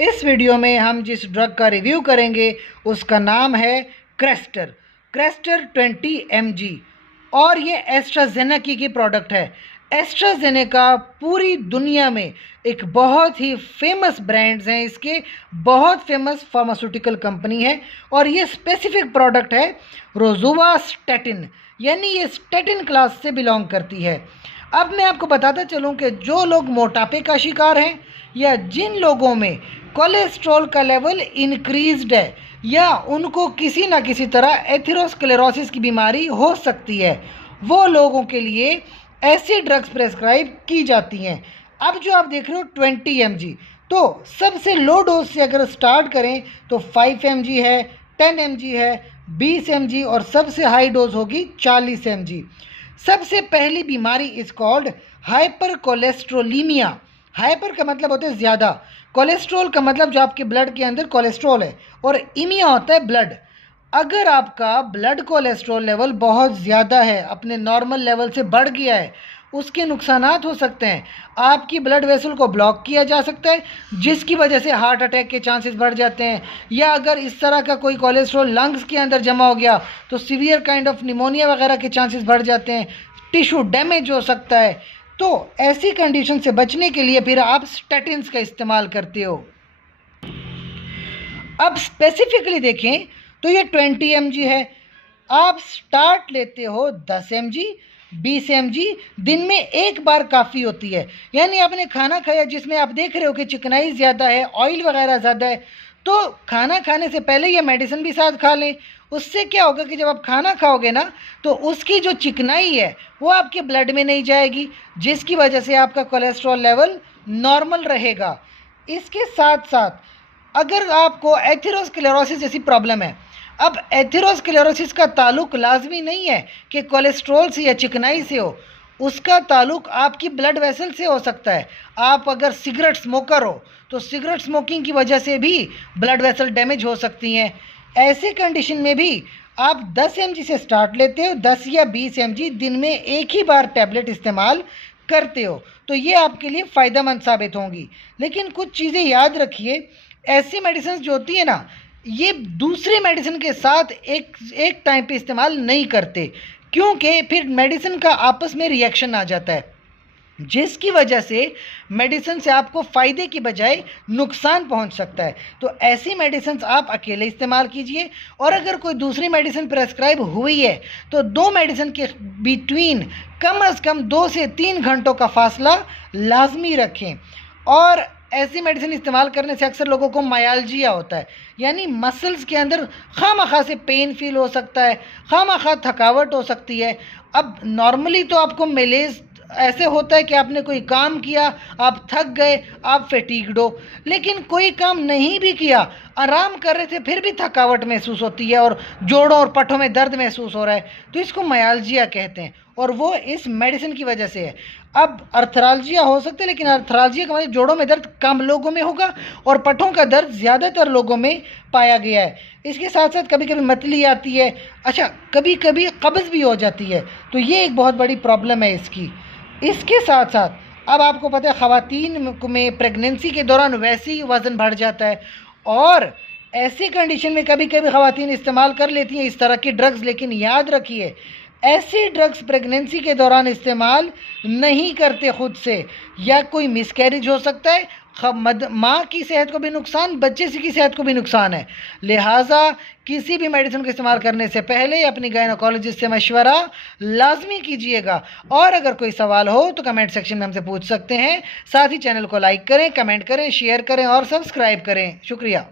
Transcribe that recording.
इस वीडियो में हम जिस ड्रग का रिव्यू करेंगे उसका नाम है क्रेस्टर 20 mg और ये एस्ट्राजेनेका की प्रोडक्ट है। एस्ट्राजेनेका पूरी दुनिया में एक बहुत ही फेमस ब्रांड्स हैं, इसके बहुत फेमस फार्मास्यूटिकल कंपनी है और ये स्पेसिफिक प्रोडक्ट है रोजुवास्टैटिन, यानी ये स्टैटिन क्लास से बिलोंग करती है। अब मैं आपको बताता चलूँ कि जो लोग मोटापे का शिकार हैं या जिन लोगों में कोलेस्ट्रॉल का लेवल इंक्रीज्ड है या उनको किसी ना किसी तरह एथेरोस्क्लेरोसिस की बीमारी हो सकती है, वो लोगों के लिए ऐसी ड्रग्स प्रेस्क्राइब की जाती हैं। अब जो आप देख रहे हो 20 mg, तो सबसे लो डोज से अगर स्टार्ट करें तो 5 mg है, 10 mg है, 20 mg और सबसे हाई डोज होगी 40 mg। सबसे पहली बीमारी is called hyper cholesterolemia. Hyper का मतलब होता है ज़्यादा, कोलेस्ट्रॉल का मतलब जो आपके ब्लड के अंदर कोलेस्ट्रॉल है, और इमिया होता है ब्लड। अगर आपका ब्लड कोलेस्ट्रॉल लेवल बहुत ज़्यादा है, अपने नॉर्मल लेवल से बढ़ गया है, उसके नुकसानात हो सकते हैं। आपकी ब्लड वेसल को ब्लॉक किया जा सकता है जिसकी वजह से हार्ट अटैक के चांसेस बढ़ जाते हैं, या अगर इस तरह का कोई कोलेस्ट्रॉल लंग्स के अंदर जमा हो गया तो सीवियर काइंड ऑफ निमोनिया वगैरह के चांसेस बढ़ जाते हैं, टिश्यू डैमेज हो सकता है। तो ऐसी कंडीशन से बचने के लिए फिर आप स्टैटिन्स का इस्तेमाल करते हो। अब स्पेसिफिकली देखें तो ये 20 mg है, आप स्टार्ट लेते हो 10 mg 20 mg, दिन में एक बार काफ़ी होती है। यानी आपने खाना खाया जिसमें आप देख रहे हो कि चिकनाई ज़्यादा है, ऑयल वगैरह ज़्यादा है, तो खाना खाने से पहले ये मेडिसिन भी साथ खा लें। उससे क्या होगा कि जब आप खाना खाओगे ना तो उसकी जो चिकनाई है वो आपके ब्लड में नहीं जाएगी, जिसकी वजह से आपका कोलेस्ट्रॉल लेवल नॉर्मल रहेगा। इसके साथ साथ अगर आपको एथेरोस्क्लेरोसिस जैसी प्रॉब्लम है, अब एथेरोस्क्लेरोसिस का ताल्लुक लाजमी नहीं है कि कोलेस्ट्रॉल से या चिकनाई से हो, उसका ताल्लुक आपकी ब्लड वेसल से हो सकता है। आप अगर सिगरेट स्मोकर हो तो सिगरेट स्मोकिंग की वजह से भी ब्लड वेसल डैमेज हो सकती हैं। ऐसे कंडीशन में भी आप 10 mg से स्टार्ट लेते हो, 10 या 20 mg दिन में एक ही बार टैबलेट इस्तेमाल करते हो, तो ये आपके लिए फ़ायदेमंद साबित होंगी। लेकिन कुछ चीज़ें याद रखिए, ऐसी मेडिसिन जो होती है ना, ये दूसरी मेडिसिन के साथ एक टाइम पे इस्तेमाल नहीं करते, क्योंकि फिर मेडिसिन का आपस में रिएक्शन आ जाता है, जिसकी वजह से मेडिसिन से आपको फ़ायदे की बजाय नुकसान पहुंच सकता है। तो ऐसी मेडिसिन आप अकेले इस्तेमाल कीजिए, और अगर कोई दूसरी मेडिसिन प्रेस्क्राइब हुई है तो दो मेडिसिन के बिटवीन कम अज़ कम 2 से 3 घंटों का फासला लाजमी रखें। और ऐसी मेडिसिन इस्तेमाल करने से अक्सर लोगों को मायालजिया होता है, यानी मसल्स के अंदर खामखा से पेन फील हो सकता है, खामखा थकावट हो सकती है। अब नॉर्मली तो आपको मेलेज ऐसे होता है कि आपने कोई काम किया, आप थक गए, आप फैटीग्ड हो, लेकिन कोई काम नहीं भी किया, आराम कर रहे थे, फिर भी थकावट महसूस होती है और जोड़ों और पट्टों में दर्द महसूस हो रहा है, तो इसको मायालजिया कहते हैं, और वो इस मेडिसिन की वजह से है। अब अर्थरालजिया हो सकता है, लेकिन अर्थरालजिया का मतलब जोड़ों में दर्द कम लोगों में होगा और पट्टों का दर्द ज़्यादातर लोगों में पाया गया है। इसके साथ साथ कभी कभी मतली आती है, अच्छा कभी कभी कब्ज़ भी हो जाती है, तो ये एक बहुत बड़ी प्रॉब्लम है इसकी। इसके साथ साथ अब आपको पता है ख़वातीन में प्रेगनेंसी के दौरान वैसे ही वज़न बढ़ जाता है, और ऐसी कंडीशन में कभी कभी ख़वातीन इस्तेमाल कर लेती हैं इस तरह की ड्रग्स। लेकिन याद रखिए, ऐसी ड्रग्स प्रेगनेंसी के दौरान इस्तेमाल नहीं करते खुद से, या कोई मिसकैरेज हो सकता है, माँ की सेहत को भी नुकसान, बच्चे की सेहत को भी नुकसान है। लिहाजा किसी भी मेडिसिन को इस्तेमाल करने से पहले अपनी गायनोकोलॉजिस्ट से मशवरा लाजमी कीजिएगा। और अगर कोई सवाल हो तो कमेंट सेक्शन में हमसे पूछ सकते हैं। साथ ही चैनल को लाइक करें, कमेंट करें, शेयर करें और सब्सक्राइब करें। शुक्रिया।